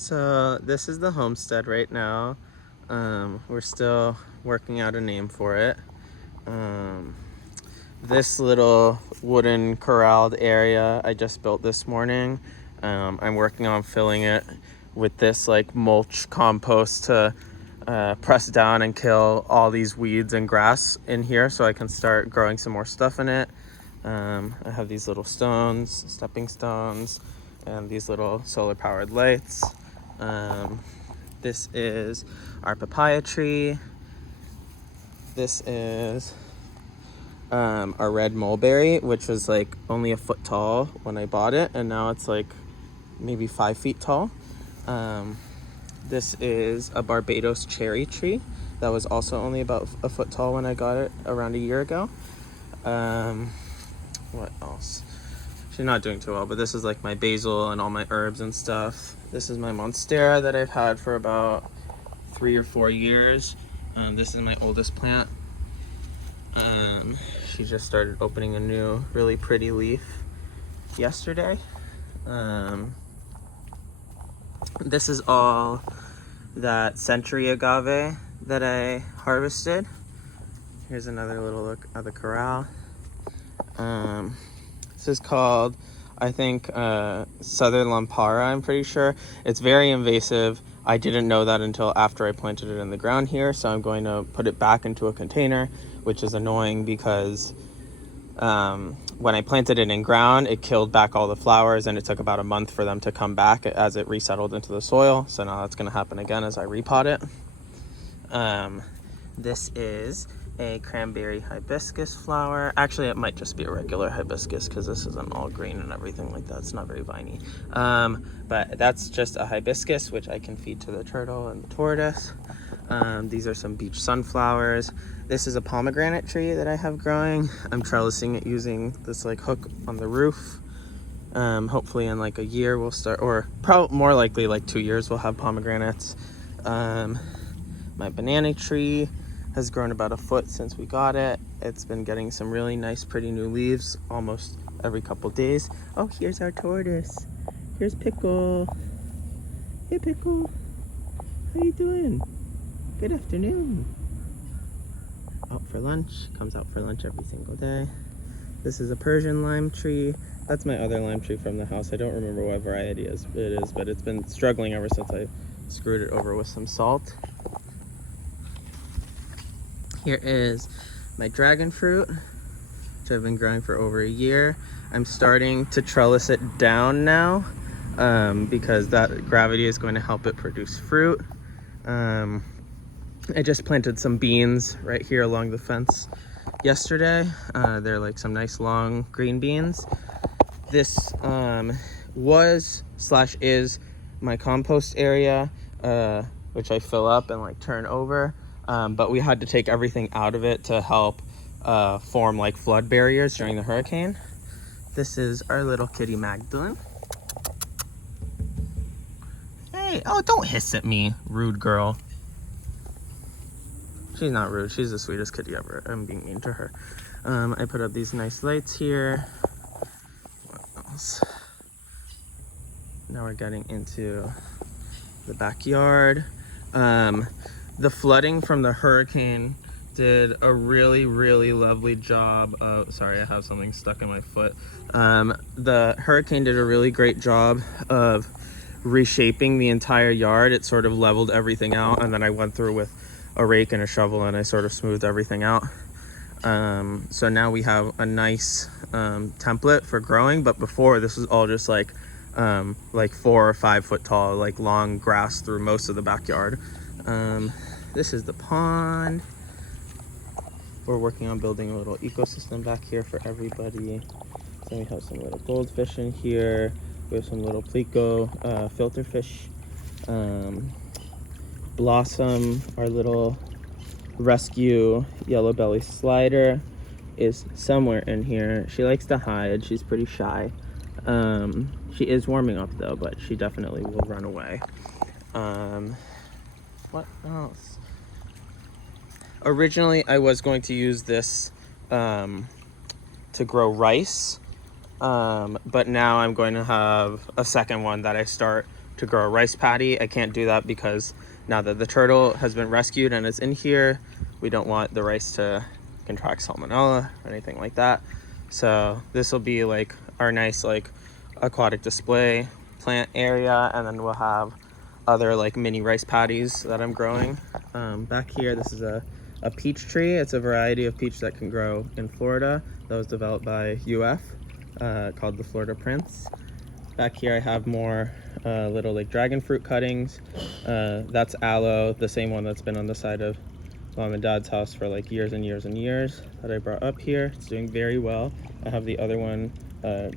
So this is the homestead right now. We're still working out a name for it. This little wooden corralled area I just built this morning. I'm working on filling it with this like mulch compost to press down and kill all these weeds and grass in here so I can start growing some more stuff in it. I have these little stones, stepping stones, and these little solar powered lights. This is our papaya tree. This is our red mulberry, which was like only a foot tall when I bought it, and now it's like maybe 5 feet tall. This is a Barbados cherry tree that was also only about a foot tall when I got it around a year ago. What else? She's not doing too well, but this is like my basil and all my herbs and stuff. This is my monstera that I've had for about 3 or 4 years. This is my oldest plant. She just started opening a new really pretty leaf yesterday. This is all that century agave that I harvested. Here's another little look at the corral. This is called, I think, Southern Lampara, I'm pretty sure. It's very invasive. I didn't know that until after I planted it in the ground here, so I'm going to put it back into a container, which is annoying because when I planted it in ground, it killed back all the flowers, and it took about a month for them to come back as it resettled into the soil. So now that's going to happen again as I repot it. This is a cranberry hibiscus flower. Actually, it might just be a regular hibiscus because this isn't all green and everything like that. It's not very viney. But that's just a hibiscus, which I can feed to the turtle and the tortoise. These are some beach sunflowers. This is a pomegranate tree that I have growing. I'm trellising it using this like hook on the roof. Hopefully in like a year we'll start, or probably more likely like 2 years we'll have pomegranates. My banana tree has grown about a foot since we got it. It's been getting some really nice, pretty new leaves almost every couple days. Oh, here's our tortoise. Here's Pickle. Hey, Pickle. How you doing? Good afternoon. Out for lunch. Comes out for lunch every single day. This is a Persian lime tree. That's my other lime tree from the house. I don't remember what variety it is, but it's been struggling ever since I screwed it over with some salt. Here is my dragon fruit, which I've been growing for over a year. I'm starting to trellis it down now because that gravity is going to help it produce fruit. I just planted some beans right here along the fence yesterday. They're like some nice long green beans. This was/is my compost area, which I fill up and like turn over. But we had to take everything out of it to help form like flood barriers during the hurricane. This is our little kitty Magdalene. Hey, oh, don't hiss at me, rude girl. She's not rude, she's the sweetest kitty ever. I'm being mean to her. I put up these nice lights here. What else? Now we're getting into the backyard. The flooding from the hurricane did a really, really lovely job of, sorry, I have something stuck in my foot. The hurricane did a really great job of reshaping the entire yard. It sort of leveled everything out, and then I went through with a rake and a shovel and I sort of smoothed everything out. So now we have a nice template for growing, but before this was all just like 4 or 5 foot tall, like long grass through most of the backyard. This is the pond. We're working on building a little ecosystem back here for everybody. So we have some little goldfish in here. We have some little pleco filter fish. Blossom, our little rescue yellow belly slider, is somewhere in here. She likes to hide. She's pretty shy. She is warming up though, but she definitely will run away. What else? Originally, I was going to use this to grow rice, but now I'm going to have a second one that I start to grow a rice paddy. I can't do that because now that the turtle has been rescued and is in here, we don't want the rice to contract salmonella or anything like that. So this will be like our nice like aquatic display plant area, and then we'll have other like mini rice paddies that I'm growing. Back here, this is a peach tree. It's a variety of peach that can grow in Florida that was developed by UF, called the Florida Prince. Back here I have more little like dragon fruit cuttings. That's aloe, the same one that's been on the side of Mom and Dad's house for like years and years and years that I brought up here. It's doing very well. I have the other one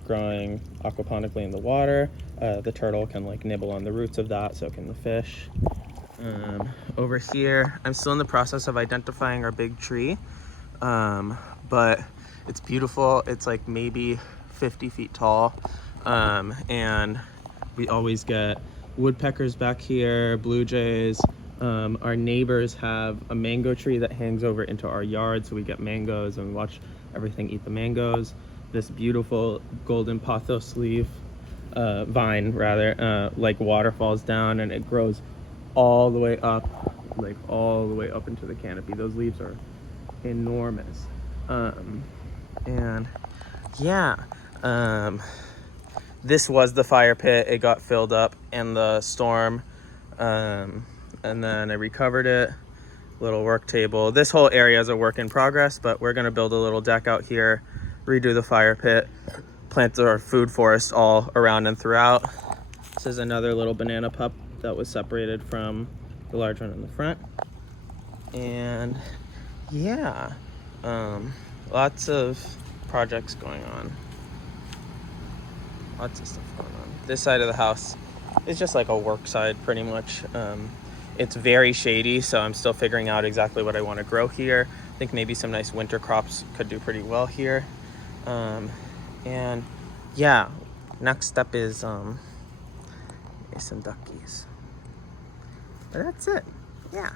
growing aquaponically in the water. The turtle can like nibble on the roots of that, so can the fish. Over here, I'm still in the process of identifying our big tree, but it's beautiful. It's like maybe 50 feet tall, and we always get woodpeckers back here, blue jays. Our neighbors have a mango tree that hangs over into our yard, so we get mangoes and we watch everything eat the mangoes. This beautiful golden pothos leaf, vine rather, like water falls down and it grows all the way up, like all the way up into the canopy. Those leaves are enormous. And yeah, this was the fire pit. It got filled up in the storm, and then I recovered it. Little work table. This whole area is a work in progress, but we're gonna build a little deck out here, redo the fire pit, plant our food forest all around and throughout. This is another little banana pup that was separated from the large one in the front. And yeah, lots of projects going on. Lots of stuff going on. This side of the house is just like a work side pretty much. It's very shady, so I'm still figuring out exactly what I want to grow here. I think maybe some nice winter crops could do pretty well here. And yeah, next step is some duckies. But that's it. Yeah.